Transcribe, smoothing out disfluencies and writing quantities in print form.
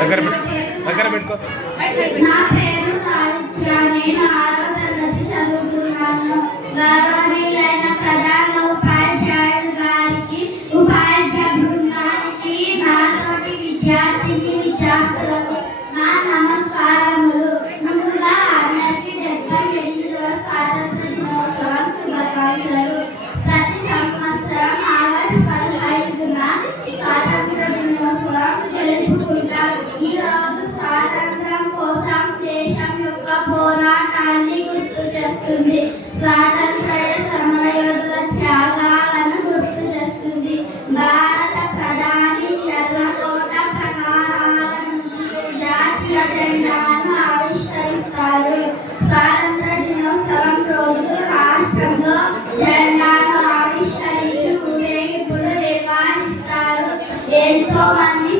దగ్గర పెట్టుకో. నా పేరు సాహిత్య. నేను 6వ తరగతి చదువుతున్నాను. గౌరవనీయులైన ప్రధాన ఉపాధ్యాయులు గారికి, ఉపాధ్యాయ బృందానికి, నాతోటి విద్యార్థులకు నా నమస్కారములు. ముందుగా అందరికీ 78వ స్వాతంత్ర దినోత్సవం శుభాకాంక్షలు. ప్రతి సంవత్సరం ఆగస్టు 15న స్వాతంత్ర దినోత్సవం జరుపుకుంటాం. ఈ రోజు స్వాతంత్రం కోసం దేశం యొక్క పోరాటాన్ని గుర్తు చేస్తుంది. స్వాతంత్ర్య సమరయోధుల త్యాగాలను గుర్తు చేస్తుంది. భారత ప్రధాని ఎర్రకోట ప్రాకారాల నుంచి జాతీయ జెండాను ఆవిష్కరిస్తారు. స్వాతంత్ర దినోత్సవం రోజు రాష్ట్రంలో జెండాను ఆవిష్కరించి ఊరేగింపులు నిర్వహిస్తారు. ఎంతో మంది